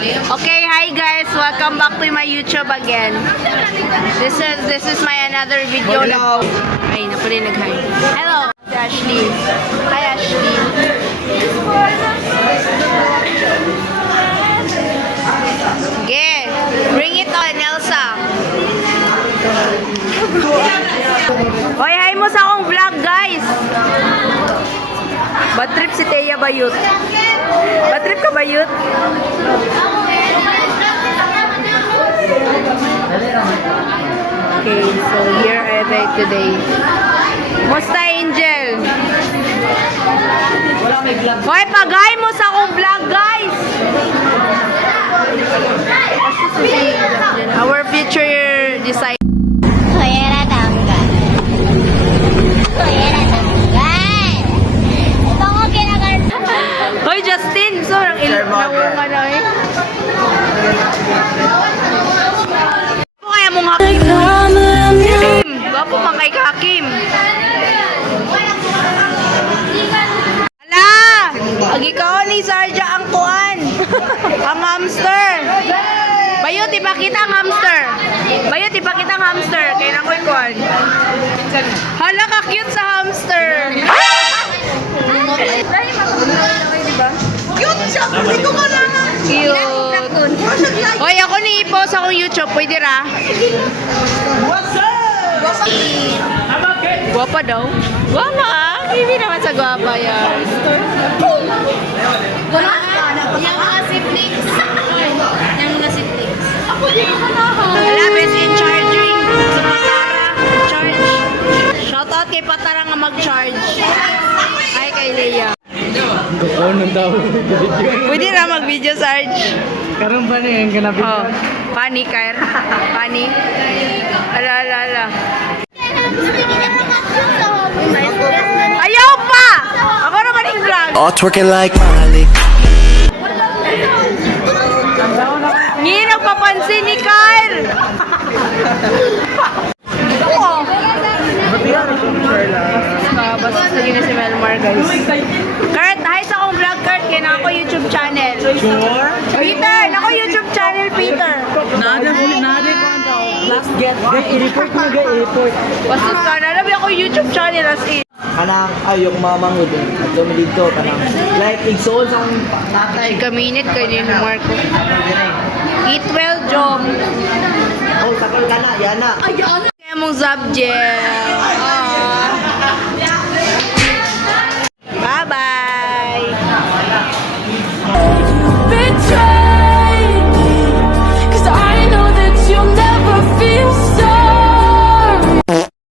Okay, hi guys, welcome back to my YouTube again. This is my another video. Ay, napuli nag-hi. Hello, Ashley. Hi, Ashley. Okay, bring it on, Elsa. Hoy, hi mo sa akong vlog, guys. Bad trip si Teya Bayut. Bad trip ka, Bayut? Okay, so here I am today. Musta, Angel? Hoy, pagay mo sa akong vlog, guys! Our future design. Kuya tanggal. Kuya tanggal. Ito ko kinakarta. Hoy, Justin! Sobrang ilunga na eh. Ano kaya mong hakim? Gwapo man kay Hakim. Hala! Agi ka ni Sarja ang kuan. Ang hamster. Bayot, ipakita ang hamster. Bayot, ipakita ang hamster. Kaya na ko'y kuan. Hala, ka-cute sa hamster. Cute siya. Hindi ko ka lang. Cute. Hoy, ako ni-post akong YouTube. Pwede ra? What's up? Guwapa daw. Guwapa ah. Hindi naman sa guwapa yan. Wala ka. Yung mga siblings. Yung mga siblings. Ako din ko na. Wala, best in charging. Sa Patara. Charge. Shoutout kay Patara nga mag-charge. Ay, kay Leia. Oo, nang daw. Pwede na mag-video, Sarge. Karoon ba na yung ganapin? Oh, funny, Kair. Funny. Ala. Ayaw pa! Ako naman yung vlog. All twerking like Miley. Hindi nagpapansin ni Kair. Oo. Basta sa gina si Melmar, guys. Kurt, hi sa akong vlog, Kurt. Kaya na ako YouTube channel. Sure? Peter, ako YouTube channel, Peter. Nada ko daw. Last get. I-report mo, i-report. Basta ka na, nabi ako YouTube channel as in. Kanang ayok mamangod eh. At dumi dito, kanang like igsoon sa akong tatay. Kaminit kayo ni Marco. Eat well, Jom. Oh, sakal ka na, yan na. Kaya mong subject.